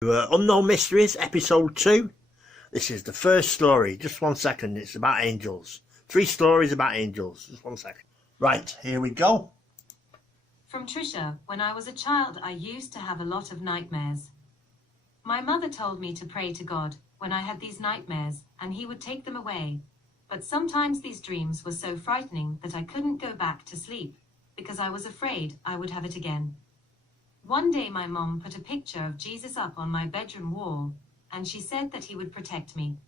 Unknown Mysteries, episode 2. This is the first story. Just 1 second. It's about angels. 3 stories about angels. Just 1 second. Right, here we go. From Trisha. When I was a child, I used to have a lot of nightmares. My mother told me to pray to God when I had these nightmares, and he would take them away. But sometimes these dreams were so frightening that I couldn't go back to sleep, because I was afraid I would have it again. One day my mom put a picture of Jesus up on my bedroom wall, and she said that he would protect me.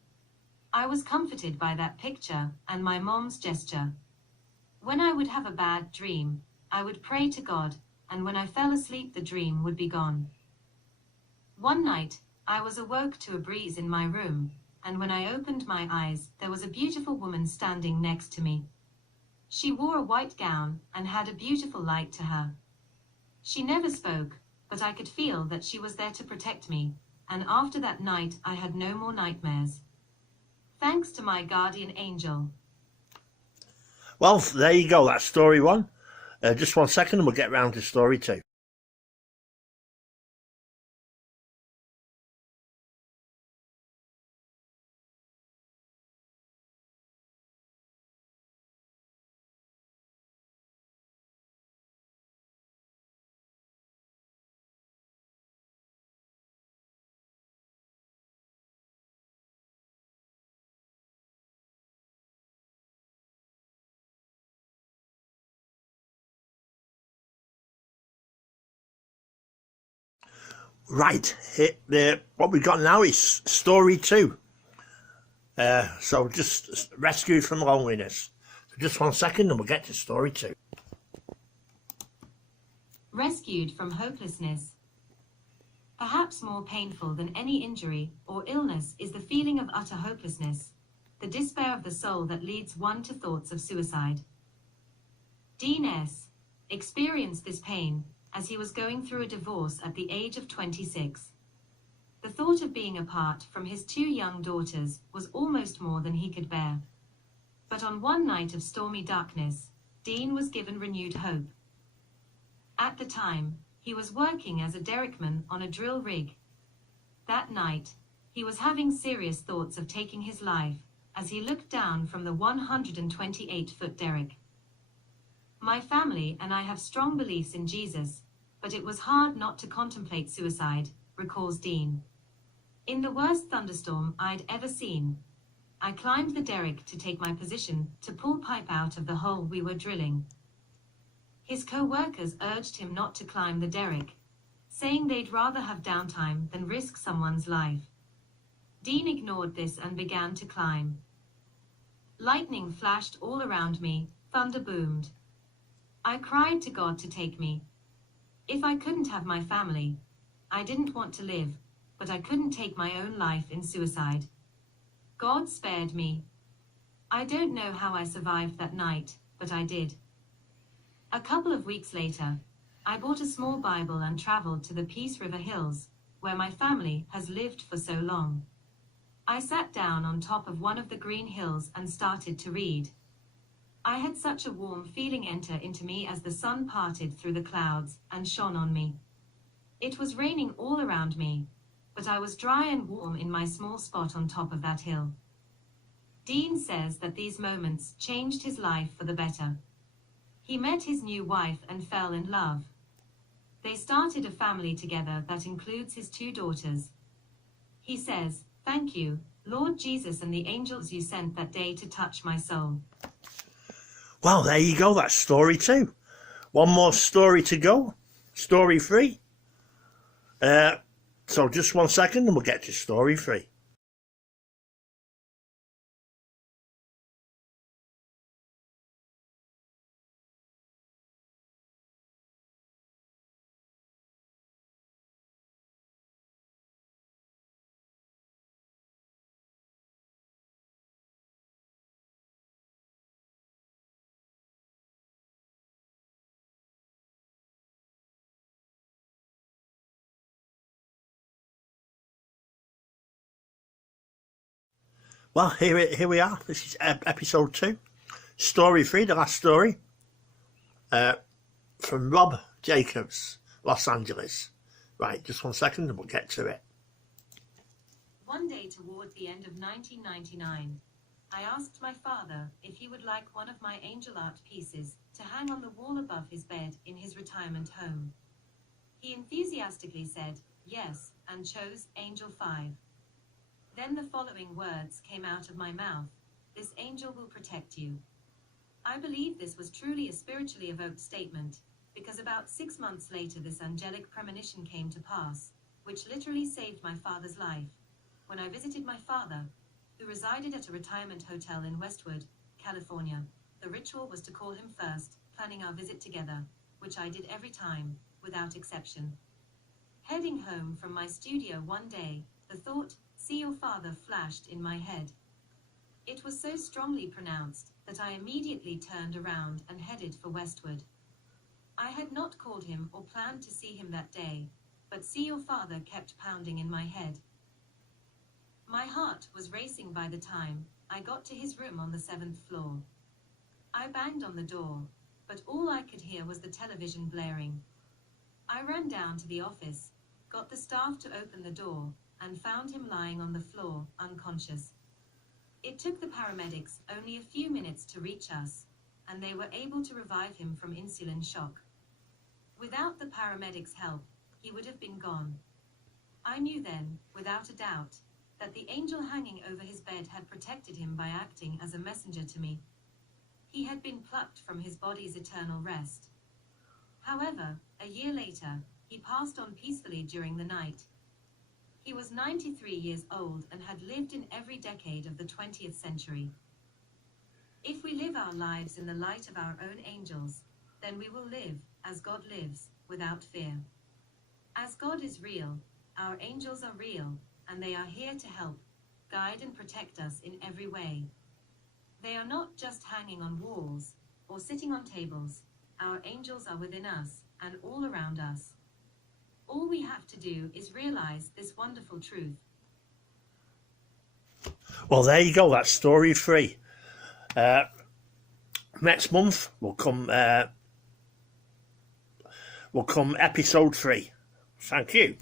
I was comforted by that picture and my mom's gesture. When I would have a bad dream, I would pray to God, and when I fell asleep the dream would be gone. One night, I was awoke to a breeze in my room, and when I opened my eyes, there was a beautiful woman standing next to me. She wore a white gown and had a beautiful light to her. She never spoke, but I could feel that she was there to protect me, and after that night I had no more nightmares. Thanks to my guardian angel. Well, there you go. That's story 1. Just 1 second and we'll get round to story 2. Right, what we've got now is story 2. So just rescued from loneliness. So just 1 second and we'll get to story 2. Rescued from hopelessness. Perhaps more painful than any injury or illness is the feeling of utter hopelessness, the despair of the soul that leads one to thoughts of suicide. Dean S. experienced this pain as he was going through a divorce at the age of 26. The thought of being apart from his 2 young daughters was almost more than he could bear. But on one night of stormy darkness, Dean was given renewed hope. At the time, he was working as a derrickman on a drill rig. That night, he was having serious thoughts of taking his life as he looked down from the 128-foot derrick. My family and I have strong beliefs in Jesus, but it was hard not to contemplate suicide, recalls Dean. In the worst thunderstorm I'd ever seen, I climbed the derrick to take my position to pull pipe out of the hole we were drilling. His co-workers urged him not to climb the derrick, saying they'd rather have downtime than risk someone's life. Dean ignored this and began to climb. Lightning flashed all around me, thunder boomed. I cried to God to take me. If I couldn't have my family, I didn't want to live, but I couldn't take my own life in suicide. God spared me. I don't know how I survived that night, but I did. A couple of weeks later, I bought a small Bible and traveled to the Peace River Hills, where my family has lived for so long. I sat down on top of one of the green hills and started to read. I had such a warm feeling enter into me as the sun parted through the clouds and shone on me. It was raining all around me, but I was dry and warm in my small spot on top of that hill. Dean says that these moments changed his life for the better. He met his new wife and fell in love. They started a family together that includes his 2 daughters. He says, "Thank you, Lord Jesus, and the angels you sent that day to touch my soul." Well, there you go. That's story 2. One more story to go. Story 3. So just 1 second and we'll get to story 3. Well, here we are. This is episode 2. Story 3, the last story. From Rob Jacobs, Los Angeles. Right, just 1 second and we'll get to it. One day toward the end of 1999, I asked my father if he would like one of my angel art pieces to hang on the wall above his bed in his retirement home. He enthusiastically said yes and chose Angel 5. Then the following words came out of my mouth: "This angel will protect you." I believe this was truly a spiritually evoked statement, because about 6 months later this angelic premonition came to pass, which literally saved my father's life. When I visited my father, who resided at a retirement hotel in Westwood, California, the ritual was to call him first, planning our visit together, which I did every time, without exception. Heading home from my studio one day, the thought, "See your father," flashed in my head. It was so strongly pronounced that I immediately turned around and headed for Westwood. I had not called him or planned to see him that day, but "See your father" kept pounding in my head. My heart was racing by the time I got to his room on the 7th floor. I banged on the door, but all I could hear was the television blaring. I ran down to the office, got the staff to open the door, and found him lying on the floor, unconscious. It took the paramedics only a few minutes to reach us, and they were able to revive him from insulin shock. Without the paramedics' help, he would have been gone. I knew then, without a doubt, that the angel hanging over his bed had protected him by acting as a messenger to me. He had been plucked from his body's eternal rest. However, a year later, he passed on peacefully during the night. He was 93 years old and had lived in every decade of the 20th century. If we live our lives in the light of our own angels, then we will live, as God lives, without fear. As God is real, our angels are real, and they are here to help, guide and protect us in every way. They are not just hanging on walls, or sitting on tables. Our angels are within us, and all around us. All we have to do is realize this wonderful truth. Well, there you go. That's story 3. Next month will come episode 3. Thank you.